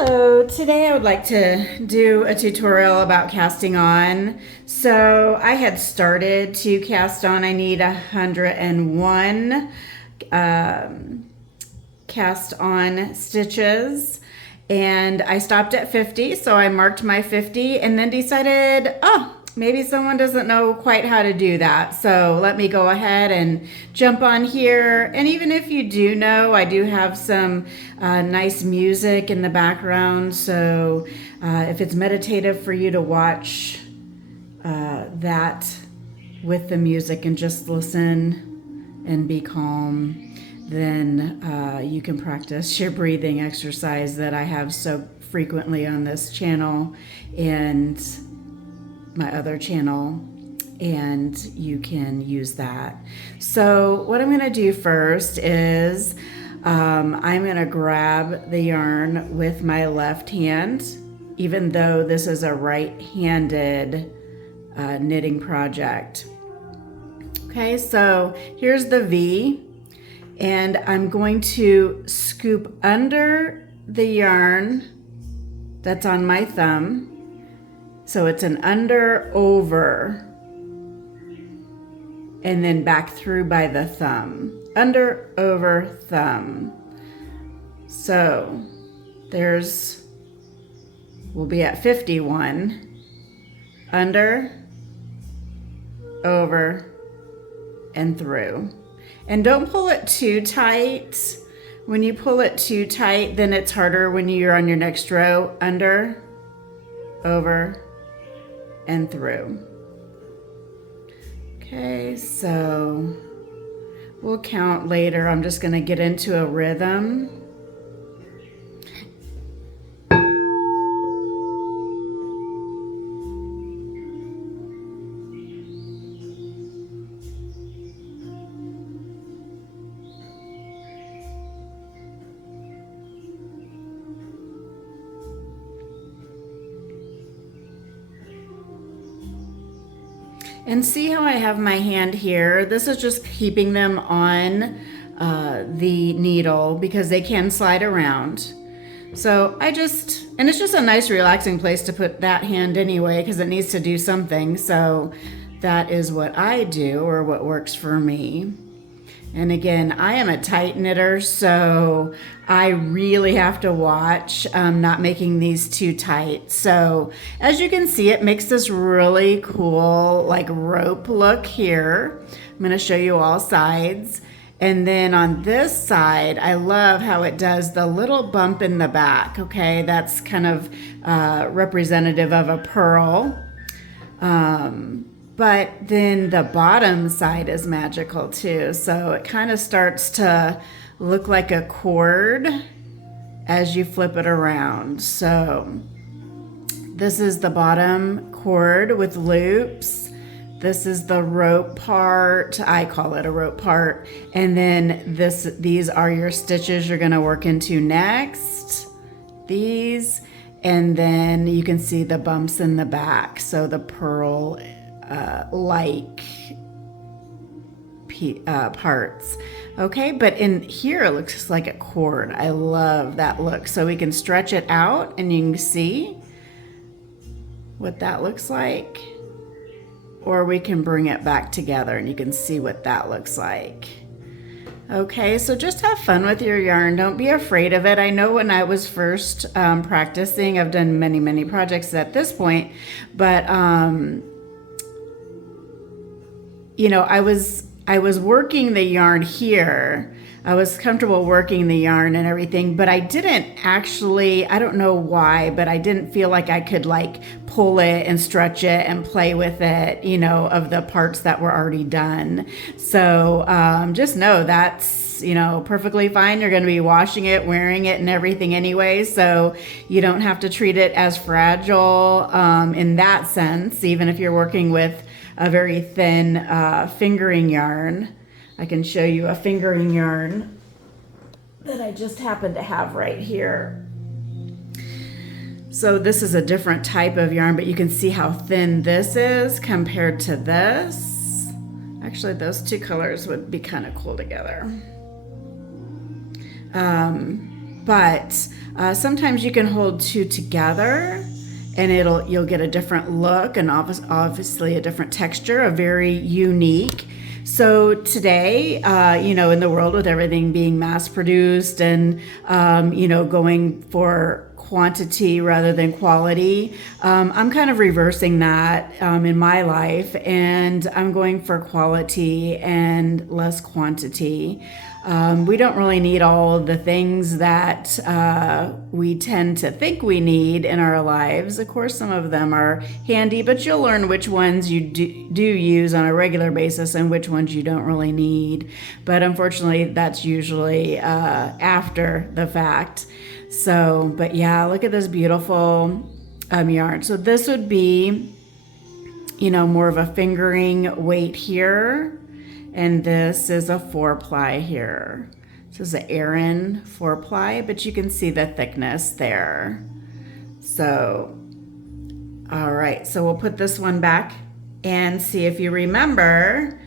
Hello, today I would like to do a tutorial about casting on. So I had started to cast on. I need 101 cast on stitches, and I stopped at 50, so I marked my 50 and then decided, oh, maybe someone doesn't know quite how to do that. So let me go ahead and jump on here. And even if you do know, I do have some nice music in the background. So if it's meditative for you to watch that with the music and just listen and be calm, then you can practice your breathing exercise that I have so frequently on this channel and my other channel, and you can use that. So what I'm going to do first is I'm going to grab the yarn with my left hand, even though this is a right-handed knitting project. Okay, so here's the V, and I'm going to scoop under the yarn that's on my thumb. So it's an under, over, and then back through by the thumb. Under, over, thumb. So we'll be at 51. Under, over, and through. And don't pull it too tight. When you pull it too tight, then it's harder when you're on your next row. Under, over, and through. Okay, so we'll count later. I'm just going to get into a rhythm. And see how I have my hand here? This is just keeping them on the needle because they can slide around. So and it's just a nice relaxing place to put that hand anyway because it needs to do something. So that is what I do, or what works for me. And again, I am a tight knitter, so I really have to watch not making these too tight. So as you can see, it makes this really cool like rope look here. I'm going to show you all sides. And then on this side, I love how it does the little bump in the back. Okay, that's kind of representative of a pearl. But then the bottom side is magical too. So it kind of starts to look like a cord as you flip it around. So this is the bottom cord with loops. This is the rope part. I call it a rope part. And then these are your stitches you're gonna work into next. These, and then you can see the bumps in the back. So the pearl like parts. Okay, but in here it looks like a cord. I love that look. So we can stretch it out and you can see what that looks like. Or we can bring it back together and you can see what that looks like. Okay, so just have fun with your yarn. Don't be afraid of it. I know when I was first practicing, I've done many projects at this point, but you know, I was working the yarn here. I was comfortable working the yarn and everything, but I didn't actually, I don't know why, but I didn't feel like I could like pull it and stretch it and play with it, you know, of the parts that were already done. So just know that's, you know, perfectly fine. You're going to be washing it, wearing it and everything anyway. So you don't have to treat it as fragile in that sense, even if you're working with a very thin fingering yarn. I can show you a fingering yarn that I just happen to have right here. So this is a different type of yarn, but you can see how thin this is compared to this. Actually, those two colors would be kind of cool together. but sometimes you can hold two together and you'll get a different look and obviously a different texture, a very unique. So today, in the world with everything being mass produced and, going for quantity rather than quality, I'm kind of reversing that in my life, and I'm going for quality and less quantity. We don't really need all of the things that we tend to think we need in our lives. Of course, some of them are handy, but you'll learn which ones you do use on a regular basis and which ones you don't really need. But unfortunately, that's usually after the fact. So, but yeah, look at this beautiful yarn. So this would be, more of a fingering weight here. And this is a 4-ply here. This is an Aran 4-ply, but you can see the thickness there. So, all right, so we'll put this one back and see if you remember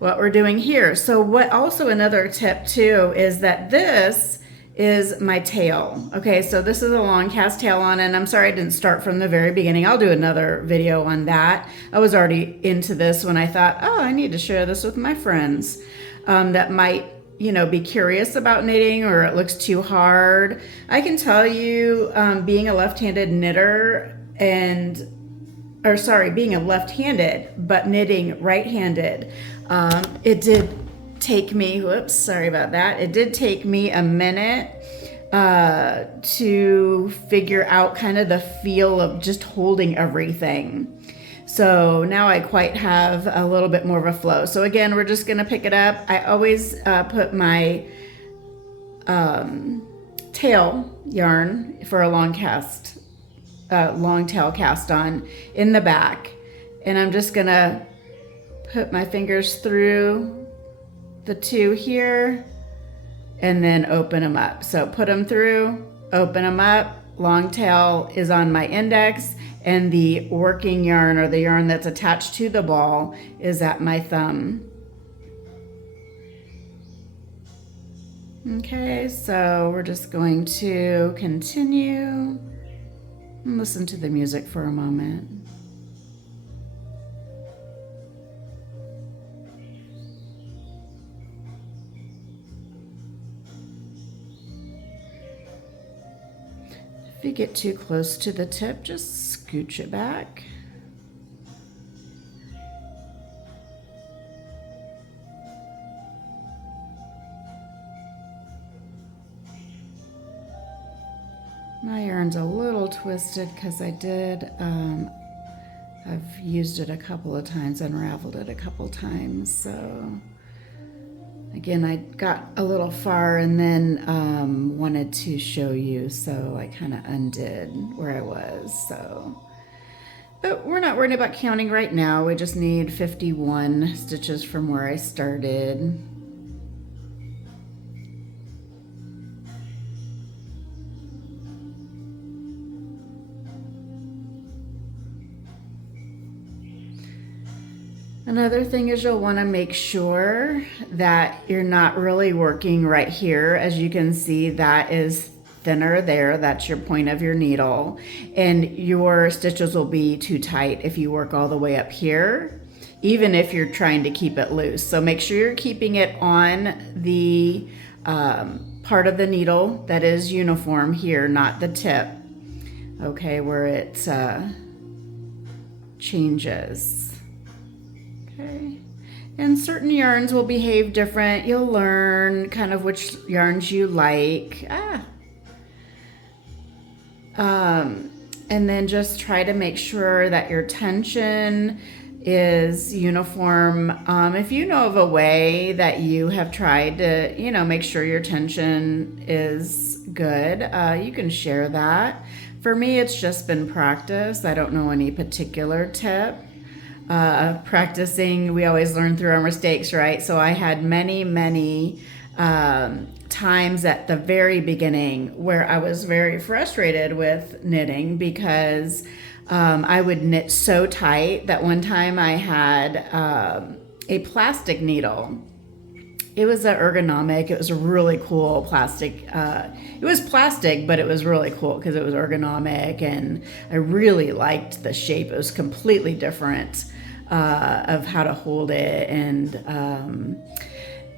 what we're doing here. So also another tip too is that this is my tail. Okay, so this is a long cast tail on, and I'm sorry I didn't start from the very beginning. I'll do another video on that. I was already into this when I thought, oh, I need to share this with my friends that might, be curious about knitting, or it looks too hard. I can tell you, being a left-handed knitter being a left-handed, but knitting right-handed, it did take me, it did take me a minute to figure out kind of the feel of just holding everything. So now I quite have a little bit more of a flow. So again, we're just gonna pick it up. I always put my tail yarn for a long tail cast on in the back. And I'm just gonna put my fingers through the two here and then open them up. So put them through, open them up. Long tail is on my index, and the working yarn, or the yarn that's attached to the ball, is at my thumb. Okay, so we're just going to continue and listen to the music for a moment. If you get too close to the tip, just scooch it back. My yarn's a little twisted because I've used it a couple of times, unraveled it a couple times, so again, I got a little far and then wanted to show you, so I kind of undid where I was. But we're not worried about counting right now. We just need 51 stitches from where I started. Another thing is you'll want to make sure that you're not really working right here. As you can see, that is thinner there. That's your point of your needle. And your stitches will be too tight if you work all the way up here, even if you're trying to keep it loose. So make sure you're keeping it on the part of the needle that is uniform here, not the tip, okay, where it changes. Okay. And certain yarns will behave different. You'll learn kind of which yarns you like. And then just try to make sure that your tension is uniform. If you know of a way that you have tried to, make sure your tension is good, you can share that. For me, it's just been practice. I don't know any particular tip. Practicing, we always learn through our mistakes, right? So I had many times at the very beginning where I was very frustrated with knitting because I would knit so tight that one time I had a plastic needle, it was a ergonomic. It was a really cool plastic. It was plastic, but it was really cool because it was ergonomic, and I really liked the shape. It was completely different of how to hold it, and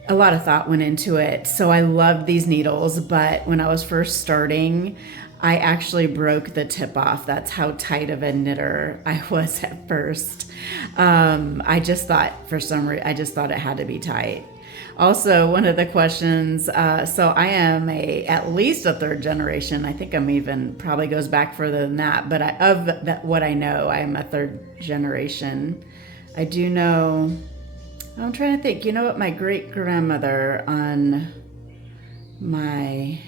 a lot of thought went into it. So I loved these needles, but when I was first starting, I actually broke the tip off. That's how tight of a knitter I was at first. I just thought, for some reason, I just thought it had to be tight. Also, one of the questions, so I am at least a third generation. I think I'm even probably goes back further than that. But what I know, I am a third generation. I do know. I'm trying to think. You know what? My great grandmother on my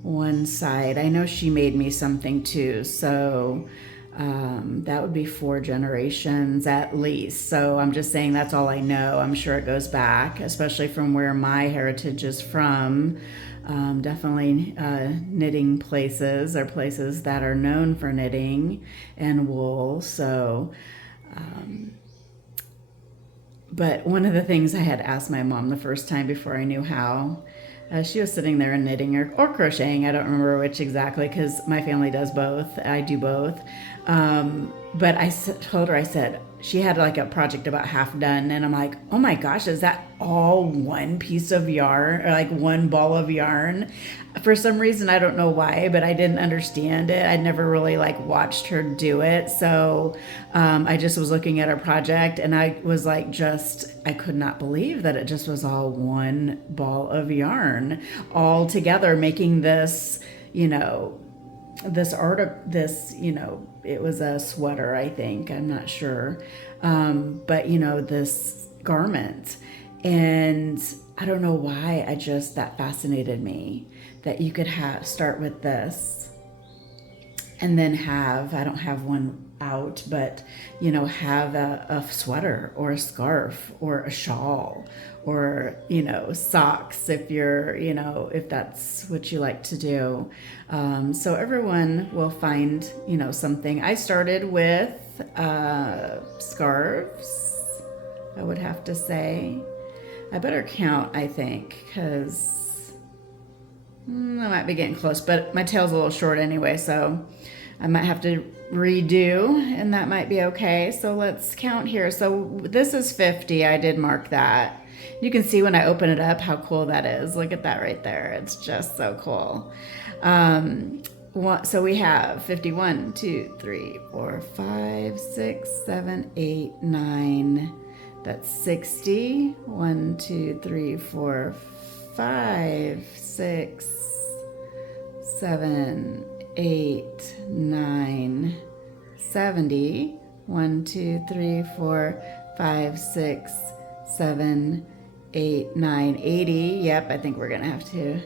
one side, I know she made me something too. So that would be 4 generations at least. So I'm just saying that's all I know. I'm sure it goes back, especially from where my heritage is from. Definitely knitting places or places that are known for knitting and wool. So, but one of the things I had asked my mom the first time before I knew how, she was sitting there and knitting or crocheting. I don't remember which exactly because my family does both. I do both. But I told her, I said, she had like a project about half done. And I'm like, oh my gosh, is that all one piece of yarn or like one ball of yarn? For some reason, I don't know why, but I didn't understand it. I'd never really like watched her do it. So I just was looking at her project and I was like, I could not believe that it just was all one ball of yarn all together making this, it was a sweater, I think, I'm not sure. But this garment, and I don't know why, that fascinated me that you could start with this and then I don't have one out, but have a sweater or a scarf or a shawl or socks if you're if that's what you like to do. So everyone will find something. I started with scarves, I would have to say. I better count, I think, because I might be getting close, but my tail's a little short anyway, so I might have to redo, and that might be okay. So let's count here. So this is 50. I did mark that. You can see when I open it up how cool that is. Look at that right there. It's just so cool. So we have 51, 2, 3, 4, 5, 6, 7, 8, 9. That's 60. 1, 2, 3, 4, 5, 6, 7, 8, 9, 70. 1, 2, 3, 4, 5, 6, 7, 8, 9, 80. Yep, I think we're gonna have to.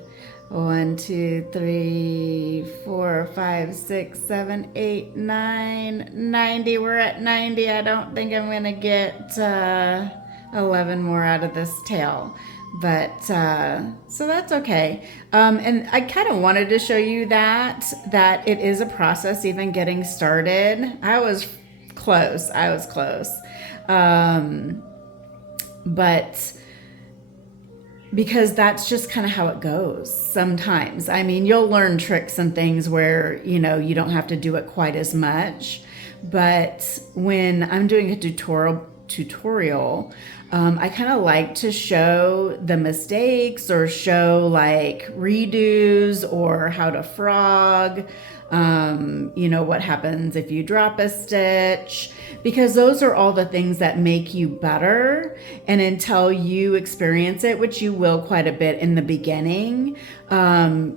1, 2, 3, 4, 5, 6, 7, 8, 9, 90. We're at 90. I don't think I'm gonna get 11 more out of this tail. But so that's okay. And I kind of wanted to show you that it is a process even getting started. I was close. But because that's just kind of how it goes sometimes. I mean, you'll learn tricks and things where, you don't have to do it quite as much. But when I'm doing a tutorial, I kind of like to show the mistakes or show like redos or how to frog, what happens if you drop a stitch, because those are all the things that make you better. And until you experience it, which you will quite a bit in the beginning, I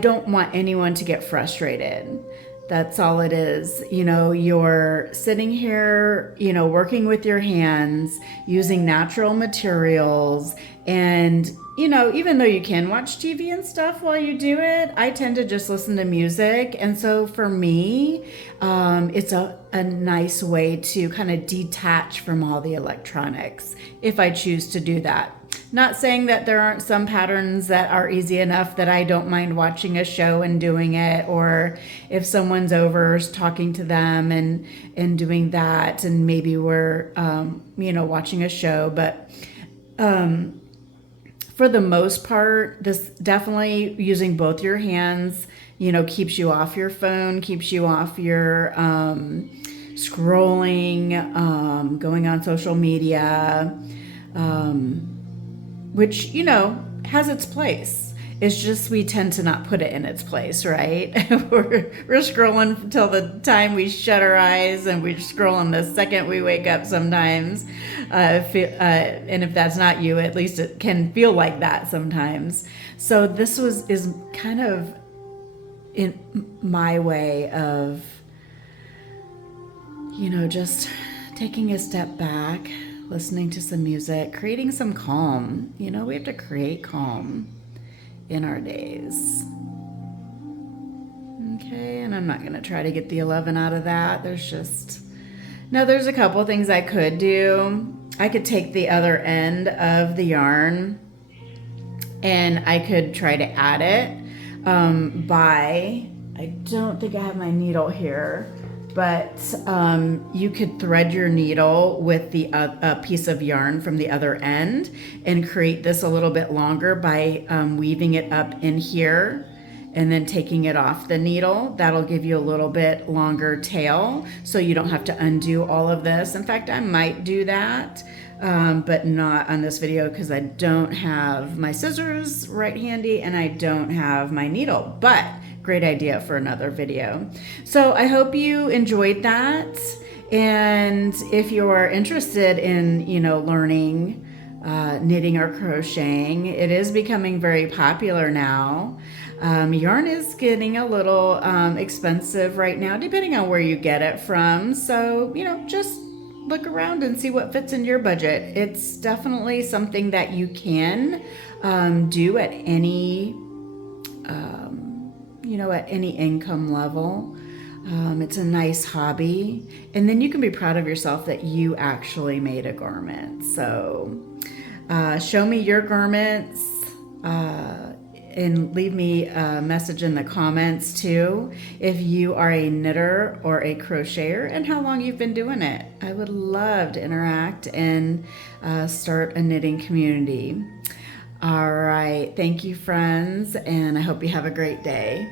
don't want anyone to get frustrated. That's all it is. You're sitting here, working with your hands, using natural materials. And, even though you can watch TV and stuff while you do it, I tend to just listen to music. And so for me, it's a nice way to kind of detach from all the electronics if I choose to do that. Not saying that there aren't some patterns that are easy enough that I don't mind watching a show and doing it, or if someone's over talking to them and doing that, and maybe we're watching a show. But For the most part, this definitely using both your hands, keeps you off your phone, keeps you off your scrolling, going on social media, which, has its place. It's just we tend to not put it in its place, right? we're scrolling till the time we shut our eyes, and we're scrolling the second we wake up sometimes. And if that's not you, at least it can feel like that sometimes. So this is kind of in my way of, just taking a step back, listening to some music, creating some calm. We have to create calm in our days. Okay, and I'm not going to try to get the 11 out of that. There's a couple things I could do. I could take the other end of the yarn and I could try to add it I don't think I have my needle here, but you could thread your needle with a piece of yarn from the other end and create this a little bit longer by weaving it up in here and then taking it off the needle. That'll give you a little bit longer tail, so you don't have to undo all of this. In fact, I might do that, but not on this video because I don't have my scissors right handy and I don't have my needle, but great idea for another video. So I hope you enjoyed that. And if you're interested in, learning knitting or crocheting, it is becoming very popular now. Yarn is getting a little expensive right now, depending on where you get it from. So, just look around and see what fits in your budget. It's definitely something that you can do at any at any income level. It's a nice hobby, and then you can be proud of yourself that you actually made a garment. So show me your garments and leave me a message in the comments too if you are a knitter or a crocheter and how long you've been doing it. I would love to interact and start a knitting community. All right, thank you, friends, and I hope you have a great day.